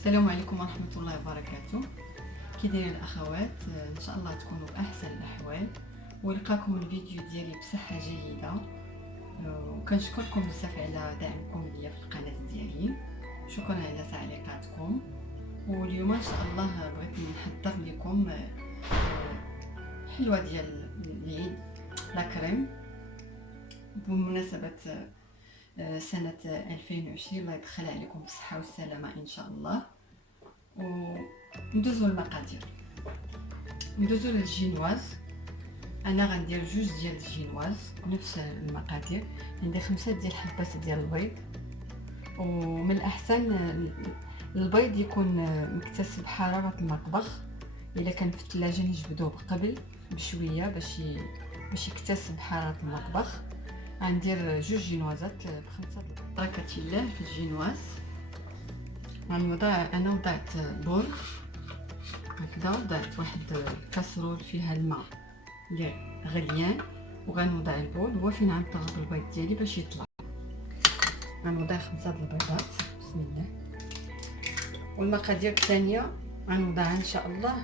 السلام عليكم ورحمة الله وبركاته. كي دايرين الاخوات؟ ان شاء الله تكونوا باحسن الاحوال ولقاكم الفيديو ديالي بصحة جيدة. وكنشكركم بزاف على دعمكم ليا في القناة ديالي، شكرا على تعليقاتكم. واليوم ان شاء الله بغيت نحضر لكم حلوة ديال العيد، لا كريم، بمناسبة سنة 2020. الله يدخل عليكم بالصحة والسلامة إن شاء الله. وندوزو المقادير، ندوزو للجينواز. أنا غندير 2 ديال الجينواز نفس المقادير. عندي 5 ديال الحبات ديال البيض، ومن الأحسن البيض يكون مكتسب حرارة المطبخ. إلا كان في الثلاجة نجبدوه قبل بشوية باش يكتسب حرارة المطبخ. غندير 2 جينوازات ب5 بركة الله في الجينواز. انا وضعت بول هكذا، وضعت واحد الكاسرول فيها الماء اللي غليان، وغنوضع البول هو فين غنطرب البيض ديالي باش يطلع. غنوضع 5 البيضات بسم الله. والمقادير الثانيه غنوضعها ان شاء الله،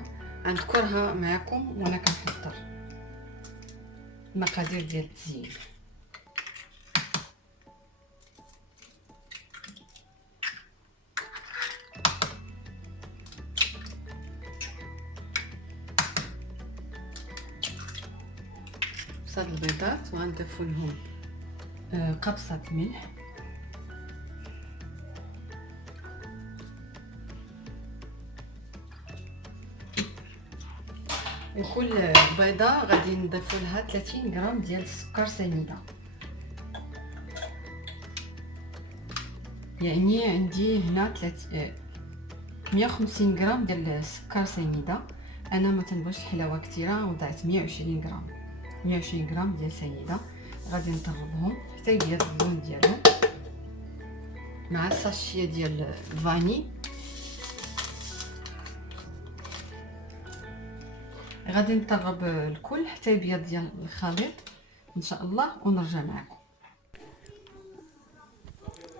غنذكرها معكم وانا كنحضر المقادير ديال التزيين. البيضات وغنضيفوا لهم قبصة ملح، وكل بيضة غادي نضيفوا لها 30 غرام ديال السكر سنيدة. يعني عندي هنا 150 غرام ديال السكر سنيدة. انا ما تنبغيش الحلاوه كثيره، وضعت 120 غرام ديال سنيده. غادي نطربهم حتى يبيض اللون ديالهم مع الساشيه ديال الفاني. غادي نطرب الكل حتى يبيض ديال الخليط ان شاء الله، ونرجع معكم.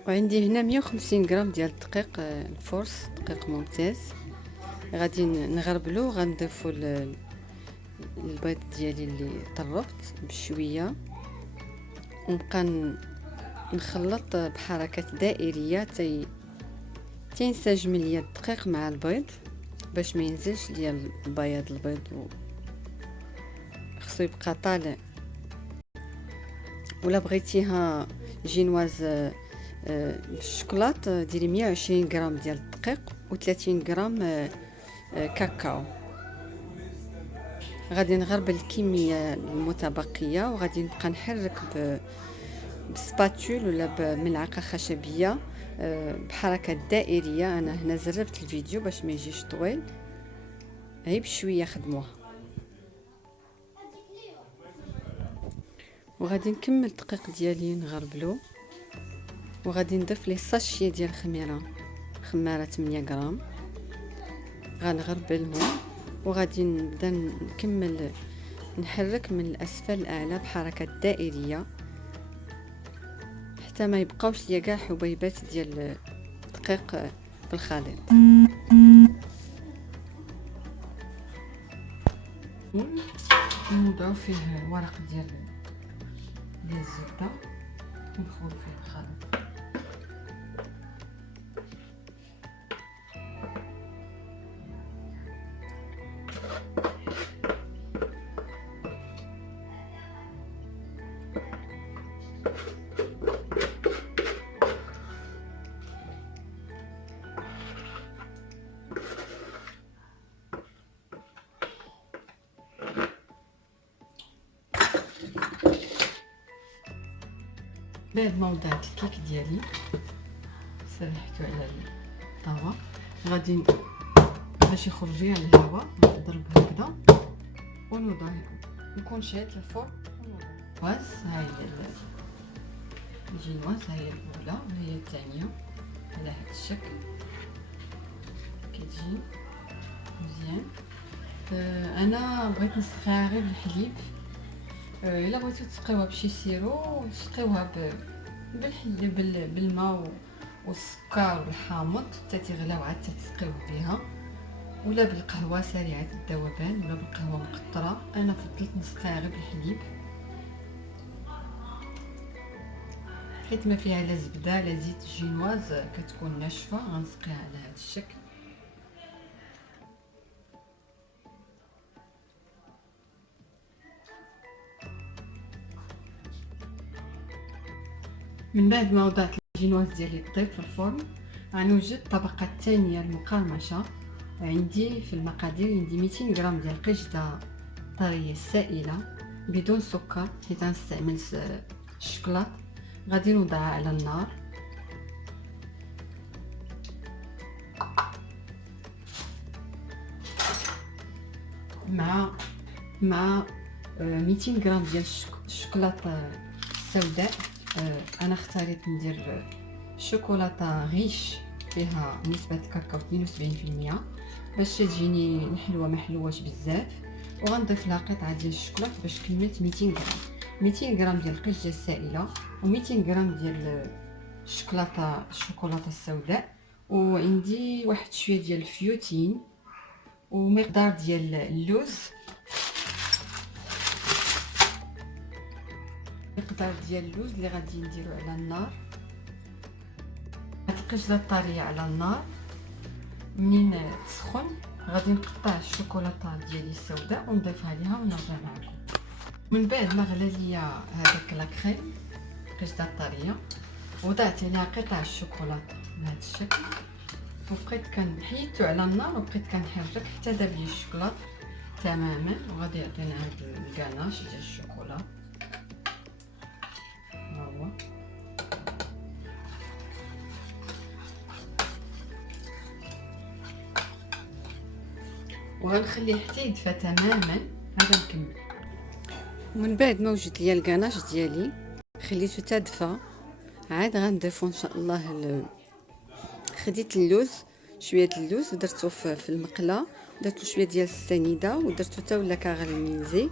وعندي هنا 150 غرام ديال الدقيق الفورس، دقيق ممتاز. غادي نغربلو، غنضيفو البيض ديالي اللي طربت بشويه، ونبقى نخلط بحركات دائريه تينسجم ليا الدقيق مع البيض باش ما ينزلش ديال البياض البيض، خصو يبقى طالع. ولا بغيتيها جينواز بالشوكولاط ديري 120 غرام ديال الدقيق و30 غرام كاكاو. غادي نغربل الكميه المتبقيه، وغادي نبقى نحرك بسباتول ولا بملعقه خشبيه بحركات دائريه. انا هنا زربت الفيديو باش ما يجيش طويل، هي بشويه خدموها. وغادي نكمل الدقيق ديالي نغربلو، وغادي نضيف ليه ساشيه ديال خماره 8 غرام. غنغربلهم، وغادي نبدا نكمل نحرك من الاسفل الاعلى بحركات دائريه حتى ما يبقاوش ليا كاع حبيبات ديال الدقيق في الخليط. نوضعو فيه ورق ديال الزبده ونخلط فيه الخليط. بعد ما وضعت الكيك ديالي سرحته على الطاوه. غادي باش يخرج ليا الهواء نضرب هكذا ونوضع نكون شعلت الفرن ونوضع. ها هي الجينواز، ها هي الاولى وهي الثانيه على هذا الشكل كتجي مزيان. انا بغيت نسقيها غير بالحليب. الا بغيتو تسقيوها بشي سيرو سقيوها بالحليب بالماء والسكر والحامض حتى تيغلاو عاد تسقيوه بها، ولا بالقهوه سريعه الذوبان ولا بالقهوه مقطره. انا فضلت نسقيها غير بالحليب حيت ما فيها لا زبده لا زيت. الجينواز كتكون ناشفه، غنسقيها على هذا الشكل. من بعد ما وضعت الجينواز ديالي طيب في الفرن، غنوجد الطبقه الثانيه المقرمشه. عندي في المقادير عندي 200 غرام ديال قشده طريه سائله بدون سكر حيت غنستعمل الشوكولاط. غادي نوضعها على النار مع 200 غرام ديال الشوكولاته السوداء. انا اختاريت ندير شوكولاته غيش فيها نسبه كاكاو 72% باش تجيني الحلوه ما حلوهاش بزاف. وغنضيف لها قطعه ديال الشوكولاط باش كملت 200 غرام. 200 غرام ديال القشده السائله و200 غرام ديال الشوكولاته السوداء، وعندي واحد شويه ديال الفيوتين ومقدار ديال اللوز، اللي غادي نديرو على النار. هاد القشده الطريه على النار منين تسخن غادي نقطع الشوكولاته ديالي السوداء ونضيفها ليها ونرجع معكم. من بعد ما غلا ليا هذاك لاكريم القشده الطريه وضعت عليها قطع الشوكولاته بهذا الشكل، وبقيت حيدتو على النار وبقيت كنحرك حتى داب لي الشوكولاط تماما. وغادي يعطينا هاد الكاناش ديال الشوكولا. ها هو وغنخليه حتى يدفى تماما. هذا نكمل. ومن بعد ما وجد ليا الكاناش ديالي خليته تدفى، عاد غنضيفو ان شاء الله خديت اللوز، شويه اللوز ودرتو في المقله، درتو شويه ديال السنيده ودرتو حتى ولا كارميزي.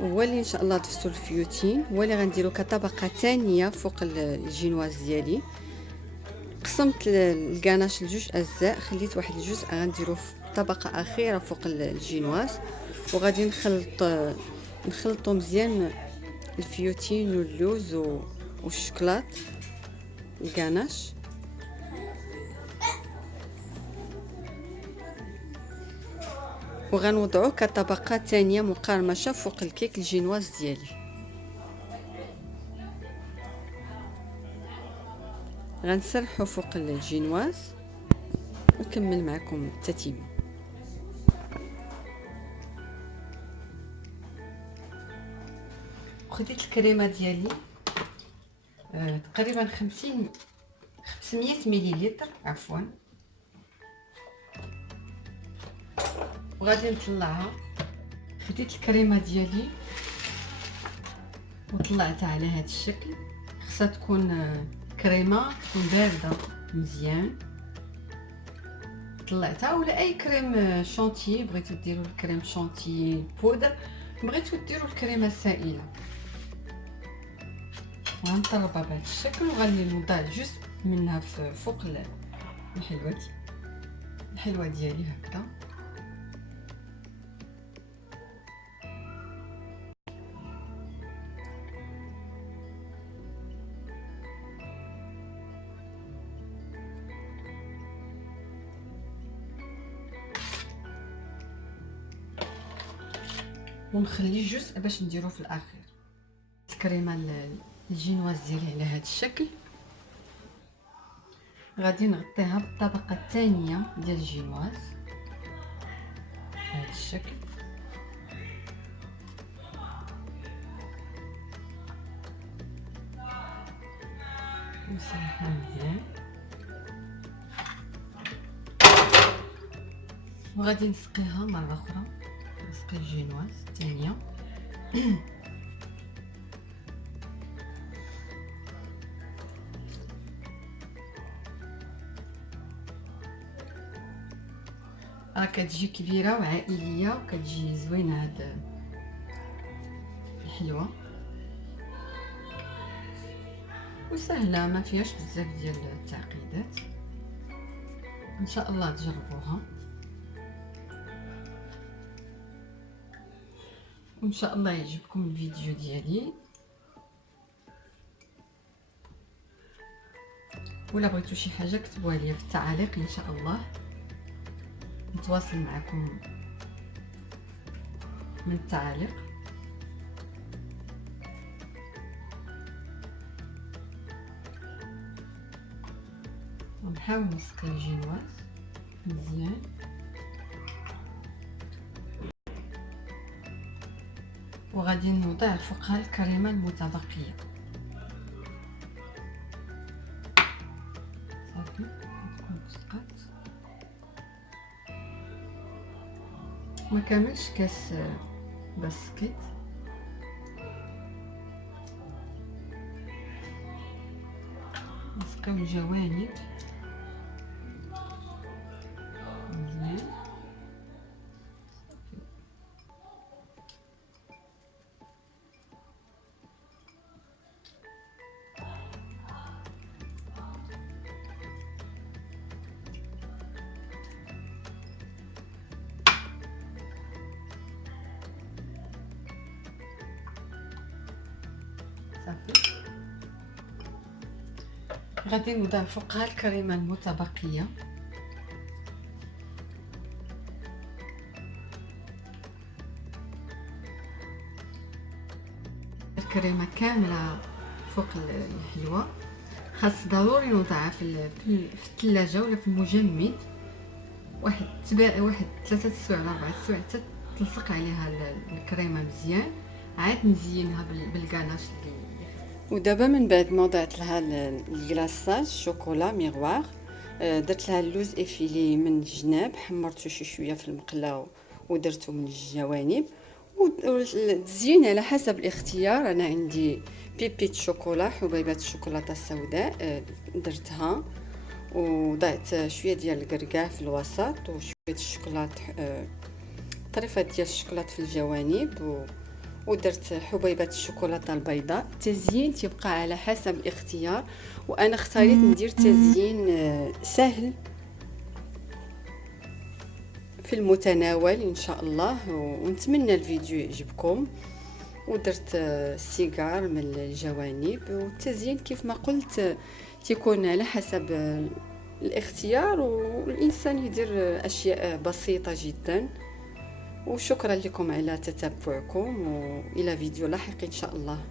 هو اللي ان شاء الله ضفتو الفيوتين، هو اللي غنديرو كطبقه ثانيه فوق الجينواز ديالي. قسمت الكاناش لجوج اجزاء، خليت واحد الجزء غنديرو في طبقه اخيره فوق الجينواز، وغادي نخلطو مزيان الفيوتين واللوز والشوكولات الكاناش. وغنوضعوه كطبقه ثانيه مقرمشه فوق الكيك الجينواز ديالي. غنسرحو فوق الجينواز ونكمل معكم التتمه. خديت الكريمه ديالي تقريبا 500 مليلتر عفوا، وغادي نطلعها. خديت الكريمه ديالي وطلعتها على هذا الشكل. خصها تكون كريمه تكون بارده مزيان. طلعتها ولا اي كريم شونتي بغيتو ديروا الكريم شونتي بودر، بغيتو ديروا الكريمه السائله. وغنطربها بهذا الشكل وغنوضع جزء منها فوق الحلوه ديالي هكذا. ونخلي جزء باش نديرو في الاخير. الكريمه الجينواز ديالي على هذا الشكل. غادي نغطيها بالطبقه الثانيه ديال الجينواز بهذا الشكل. نسرحها مزيان وغادي نسقيها مره اخرى، نسقي الجينواز الثانيه. راه كتجي كبيره وعائليه وكتجي زوينه هاد الحلوه، وسهله ما فيهاش بزاف ديال التعقيدات. ان شاء الله تجربوها، وان شاء الله يعجبكم الفيديو ديالي. ولا بغيتو شي حاجه كتبوها لي في التعاليق، ان شاء الله نتواصل معكم من التعاليق. ونحاول نسقي الجينواز مزيان. وغادي نوضع فوقها الكريمه المتبقيه. صافي تكون تسقات، ما كاملش كاس بسكيت. نسقيو الجوانب مزيان. صافي غادي نوضع فوقها الكريمه المتبقيه. الكريمه كامله فوق الحلوه. خاص ضروري نوضعها في الثلاجه ولا في المجمد واحد 3 سوايع ولا 4 سوايع حتى تلصق عليها الكريمه مزيان. عاد نزينها بالكاناش اللي. ودابا من بعد ما وضعت لها الكلاصاج شوكولا ميغوار، درت لها اللوز افيلي من الجناب، حمرته شي شويه في المقله ودرته من الجوانب. والتزيين على حسب الاختيار. انا عندي بيبيت شوكولا، حبيبات الشوكولاته السوداء، درتها وضعت شويه ديال الكركاع في الوسط وشويه الشوكولات، طريفات ديال الشوكولات في الجوانب، ودرت حبيبات الشوكولاته البيضاء. التزيين تيبقى على حسب الاختيار، وانا اختاريت ندير تزيين سهل في المتناول ان شاء الله. ونتمنى الفيديو يعجبكم. ودرت السيجار من الجوانب، والتزيين كيف ما قلت تيكون على حسب الاختيار، والانسان يدير اشياء بسيطه جدا. وشكرا لكم على تتبعكم، والى فيديو لاحق ان شاء الله.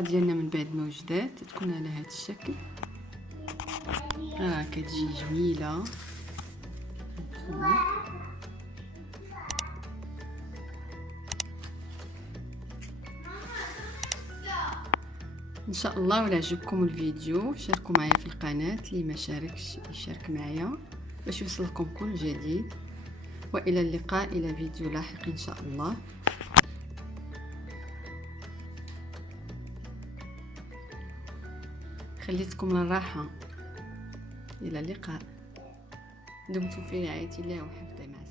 ديالنا من بعد ما وجدات تكون على هذا الشكل. كتجي جميله. ان شاء الله ولا عجبكم الفيديو شاركوا معايا في القناه، اللي ما شاركش يشارك معايا باش يوصلكم كل جديد. والى اللقاء الى فيديو لاحق ان شاء الله. خليتكم للراحه. الى اللقاء. دمتم في رعايه الله وحفظه.